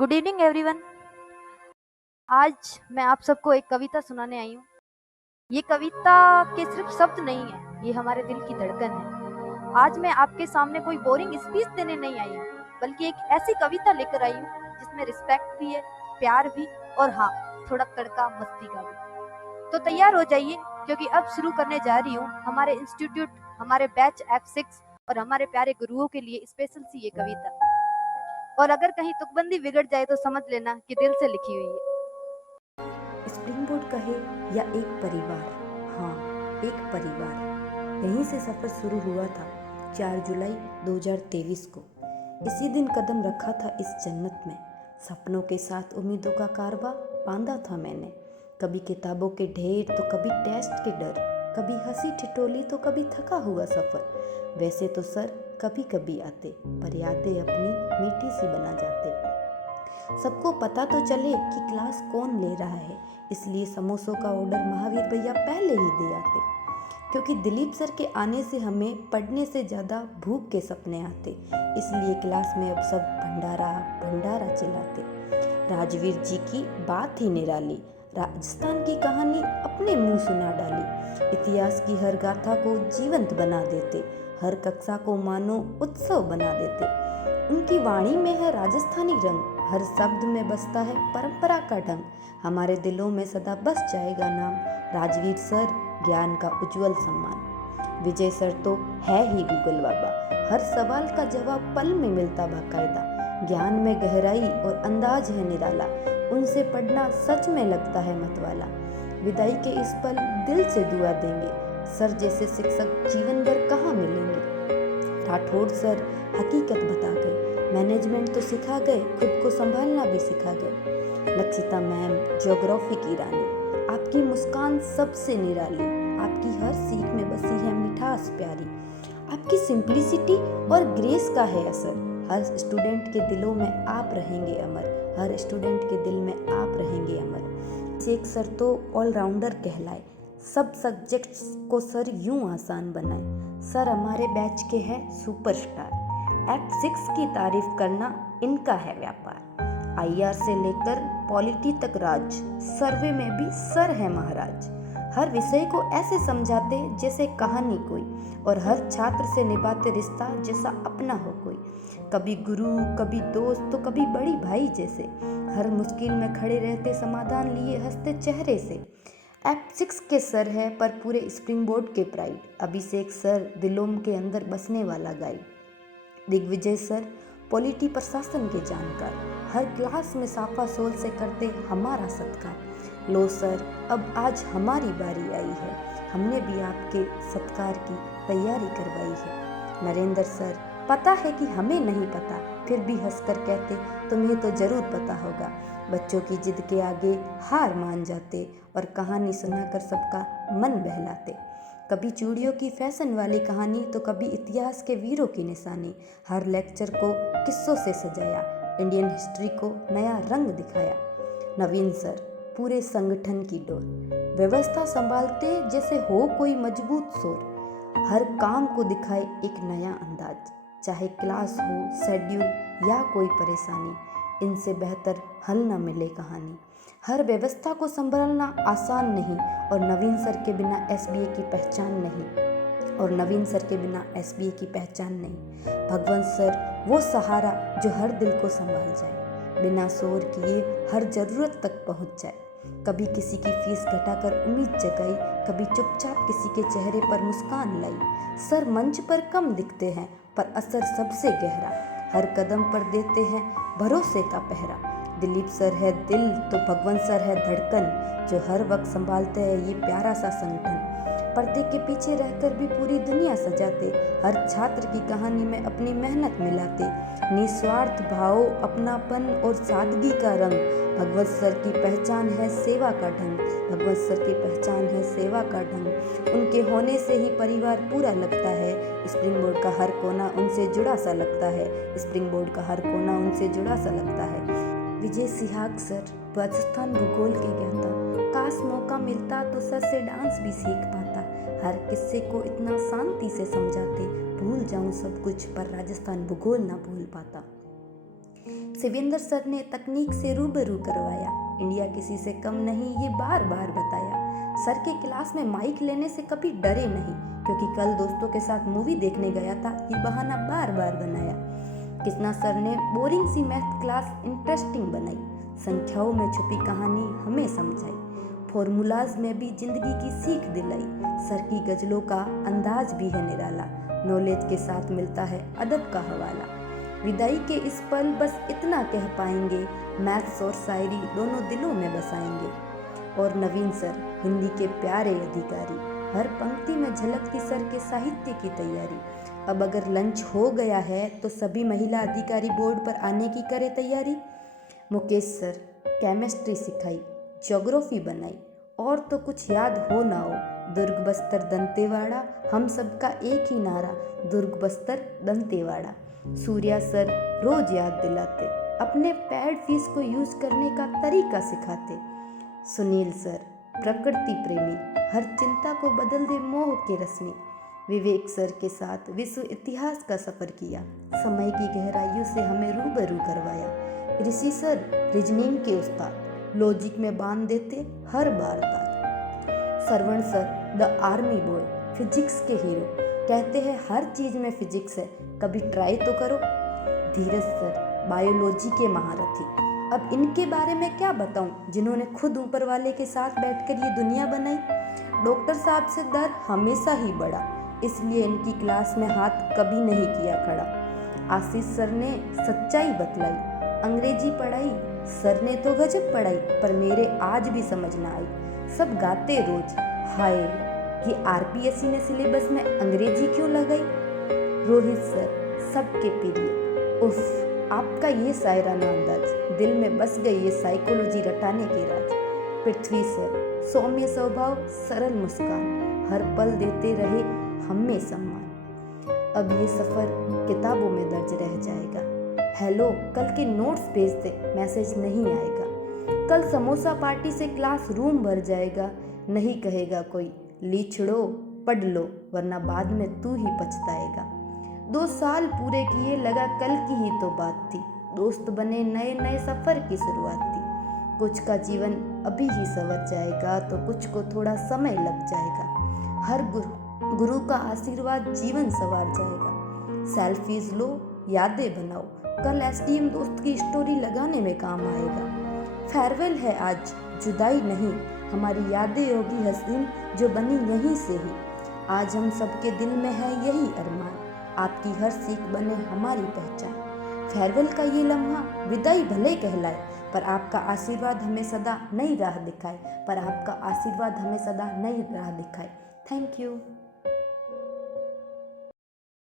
Good evening everyone. आज मैं आप सबको एक कविता सुनाने आई हूँ। ये कविता के सिर्फ शब्द नहीं है, ये हमारे दिल की धड़कन है। आज मैं आपके सामने कोई बोरिंग स्पीच देने नहीं आई हूँ, बल्कि एक ऐसी कविता लेकर आई हूँ जिसमें रिस्पेक्ट भी है, प्यार भी, और हाँ, थोड़ा तड़का मस्ती का भी। तो तैयार हो जाइए, क्योंकि अब शुरू करने जा रही हूँ हमारे इंस्टीट्यूट, हमारे बैच F6 और हमारे प्यारे गुरुओं के लिए स्पेशल सी ये कविता। और अगर कहीं तुकबंदी बिगड़ जाए तो समझ लेना कि दिल से लिखी हुई है। स्प्रिंग बोर्ड कहे या एक परिवार, हाँ एक परिवार, यहीं से सफ़र शुरू हुआ था 4 जुलाई 2023 को। इसी दिन कदम रखा था इस जन्नत में, सपनों के साथ उम्मीदों का कारवा बांधा था मैंने। कभी किताबों के ढेर तो कभी टेस्ट के डर, कभी हंसी ठिठोली तो कभी थका हुआ सफ़र। वैसे तो सर कभी कभी आते, पर यादें अपनी मीठी सी बना जाते। सबको पता तो चले कि क्लास कौन ले रहा है, इसलिए समोसों का ऑर्डर महावीर भैया पहले ही दे आते, क्योंकि दिलीप सर के आने से हमें पढ़ने से ज़्यादा भूख के सपने आते। इसलिए क्लास में अब सब भंडारा भंडारा चिल्लाते। राजवीर जी की बात ही निराली, राजस्थान की कहानी अपने मुंह सुना डाली। इतिहास की हर गाथा को जीवंत बना देते, हर कक्षा को मानो उत्सव बना देते। उनकी वाणी में है राजस्थानी रंग, हर शब्द में बसता है परंपरा का ढंग। हमारे दिलों में सदा बस जाएगा नाम राजवीर सर, ज्ञान का उज्जवल सम्मान। विजय सर तो है ही गूगल बाबा, हर सवाल का जवाब पल में मिलता बाकायदा। ज्ञान में गहराई और अंदाज है निराला, उनसे पढ़ना सच में लगता है मतवाला। विदाई के इस पल दिल से दुआ देंगे, सर जैसे शिक्षक जीवन भर कहाँ मिलेंगे। राठौड़ सर हकीकत बता गए, मैनेजमेंट तो सिखा गए, खुद को संभालना भी सिखा गए। लक्षिता मैम ज्योग्राफी की रानी, आपकी मुस्कान सबसे निराली, आपकी हर सीख में बसी है मिठास प्यारी। आपकी सिंप्लिसिटी और ग्रेस का है असर, हर स्टूडेंट के दिलों में आप रहेंगे अमर, हर स्टूडेंट के दिल में आप रहेंगे अमर। शेख सर तो ऑलराउंडर कहलाए, सब सब्जेक्ट्स को सर यूं आसान बनाए। सर हमारे बैच के हैं सुपरस्टार, F6 की तारीफ करना इनका है व्यापार। IR से लेकर पॉलिटी तक राज, सर्वे में भी सर है महाराज। हर विषय को ऐसे समझाते जैसे कहानी कोई, और हर छात्र से निभाते रिश्ता जैसा अपना हो कोई। कभी गुरु, कभी दोस्त, तो कभी बड़ी भाई जैसे, हर मुश्किल में खड़े रहते समाधान लिए हंसते चेहरे से। F6 के सर है पर पूरे स्प्रिंग बोर्ड के प्राइड, अभिषेक सर दिलों के अंदर बसने वाला गाइड। दिग्विजय सर पॉलिटी प्रशासन के जानकार, हर क्लास में साफा सोल से करते हमारा सत्कार। लो सर अब आज हमारी बारी आई है, हमने भी आपके सत्कार की तैयारी करवाई है। नरेंद्र सर पता है कि हमें नहीं पता, फिर भी हंसकर कहते तुम्हें तो जरूर पता होगा। बच्चों की जिद के आगे हार मान जाते और कहानी सुनाकर सबका मन बहलाते। कभी चूड़ियों की फैशन वाली कहानी तो कभी इतिहास के वीरों की निशानी। हर लेक्चर को किस्सों से सजाया, इंडियन हिस्ट्री को नया रंग दिखाया। नवीन सर पूरे संगठन की डोर, व्यवस्था संभालते जैसे हो कोई मजबूत शोर। हर काम को दिखाए एक नया अंदाज, चाहे क्लास हो, शेड्यूल या कोई परेशानी, इनसे बेहतर हल न मिले कहानी। हर व्यवस्था को संभालना आसान नहीं, और नवीन सर के बिना SBA की पहचान नहीं, और नवीन सर के बिना SBA की पहचान नहीं। भगवंत सर वो सहारा जो हर दिल को संभाल जाए, बिना शोर किए हर जरूरत तक पहुंच जाए। कभी किसी की फीस घटाकर उम्मीद जगाई, कभी चुपचाप किसी के चेहरे पर मुस्कान लाई। सर मंच पर कम दिखते हैं पर असर सबसे गहरा, हर कदम पर देते हैं भरोसे का पहरा। दिलीप सर है दिल तो भगवंत सर है धड़कन, जो हर वक्त संभालते हैं ये प्यारा सा संगठन। पर्दे के पीछे रहकर भी पूरी दुनिया सजाते, हर छात्र की कहानी में अपनी मेहनत मिलाते। निस्वार्थ भाव, अपनापन और सादगी का रंग, भगवत सर की पहचान है सेवा का ढंग, भगवत सर की पहचान है सेवा का ढंग। उनके होने से ही परिवार पूरा लगता है, स्प्रिंग बोर्ड का हर कोना उनसे जुड़ा सा लगता है, स्प्रिंग बोर्ड का हर कोना उनसे जुड़ा सा लगता है। विजय सिहाग सर राजस्थान भूगोल के ज्ञाता, काश मौका मिलता तो सर से डांस भी सीख पाता। हर किस्से को इतना शांति से समझाते, भूल जाऊं सब कुछ पर राजस्थान भूगोल ना भूल पाता। शिवेंद्र सर ने तकनीक से रूबरू करवाया। इंडिया किसी से कम नहीं, ये बार बार बताया। सर के क्लास में माइक लेने से कभी डरे नहीं, क्योंकि कल दोस्तों के साथ मूवी देखने गया था, ये बहाना बार बार बनाया। कृष्णा सर ने बोरिंग सी मैथ क्लास इंटरेस्टिंग बनाई, संख्याओं में छुपी कहानी हमें समझाई, फॉर्मूलाज में भी जिंदगी की सीख दिलाई। सर की गजलों का अंदाज भी है निराला, नॉलेज के साथ मिलता है अदब का हवाला। विदाई के इस पल बस इतना कह पाएंगे, मैथ्स और शायरी दोनों दिलों में बसाएंगे। और नवीन सर हिंदी के प्यारे अधिकारी, हर पंक्ति में झलकती सर के साहित्य की तैयारी। अब अगर लंच हो गया है तो सभी महिला अधिकारी बोर्ड पर आने की करे तैयारी। मुकेश सर केमिस्ट्री सिखाई, ज्योग्राफी बनाई, और तो कुछ याद हो ना हो, दुर्ग बस्तर दंतेवाड़ा, हम सबका एक ही नारा, दुर्ग बस्तर दंतेवाड़ा। सूर्या सर रोज याद दिलाते, अपने पैड फीस को यूज करने का तरीका सिखाते। सुनील सर प्रकृति प्रेमी, हर चिंता को बदल दे मोह के रश्मि। विवेक सर के साथ विश्व इतिहास का सफर किया, समय की गहराइयों से हमें रूबरू करवाया। ऋषि सर रीजनिंग के उस्ताद, लॉजिक में बांध देते हर बार बात। Saravana sir the army boy, physics के हीरो, कहते हैं हर चीज में फिजिक्स है, कभी ट्राई तो करो। धीरज सर बायोलॉजी के महारथी, अब इनके बारे में क्या बताऊं, जिन्होंने खुद ऊपर वाले के साथ बैठकर ये दुनिया बनाई। डॉक्टर साहब से डर हमेशा ही बढ़ा, इसलिए इनकी क्लास में हाथ कभी नहीं किया खड़ा। आशीष सर ने सच्चाई बतलाई, अंग्रेजी पढ़ाई सर ने तो गजब पढ़ाई, पर मेरे आज भी समझ ना आई। सब गाते रोज, हाय ये आरपीएससी ने सिलेबस में अंग्रेजी क्यों लगाई। रोहित सर सबके प्रिय, उफ आपका ये शायराना अंदाज, दिल में बस गई ये साइकोलॉजी रटाने के राज। पृथ्वी सर सौम्य स्वभाव, सरल मुस्कान, हर पल देते रहे हमें सम्मान। अब ये सफर किताबों में दर्ज रह जाएगा। हेलो कल के नोट्स भेज दे, मैसेज नहीं आएगा। कल समोसा पार्टी से क्लास रूम भर जाएगा, नहीं कहेगा कोई लीछड़ो पढ़ लो, वरना बाद में तू ही पछताएगा। 2 साल पूरे किए, लगा कल की ही तो बात थी, दोस्त बने नए नए सफर की शुरुआत थी। कुछ का जीवन अभी ही संवर जाएगा, तो कुछ को थोड़ा समय लग जाएगा। हर गुरु का आशीर्वाद जीवन संवार जाएगा। सेल्फीज लो, यादें बनाओ, कल एसडीएम दोस्त की स्टोरी लगाने में काम आएगा। फेयरवेल है आज, जुदाई नहीं, हमारी यादें होगी हसीन जो बनी यहीं से ही। आज हम सबके दिल में है यही अरमान, आपकी हर सीख बने हमारी पहचान। फेयरवेल का ये लम्हा विदाई भले कहलाए, पर आपका आशीर्वाद हमें सदा नई राह दिखाए, पर आपका आशीर्वाद हमें सदा नई राह दिखाए। Thank you.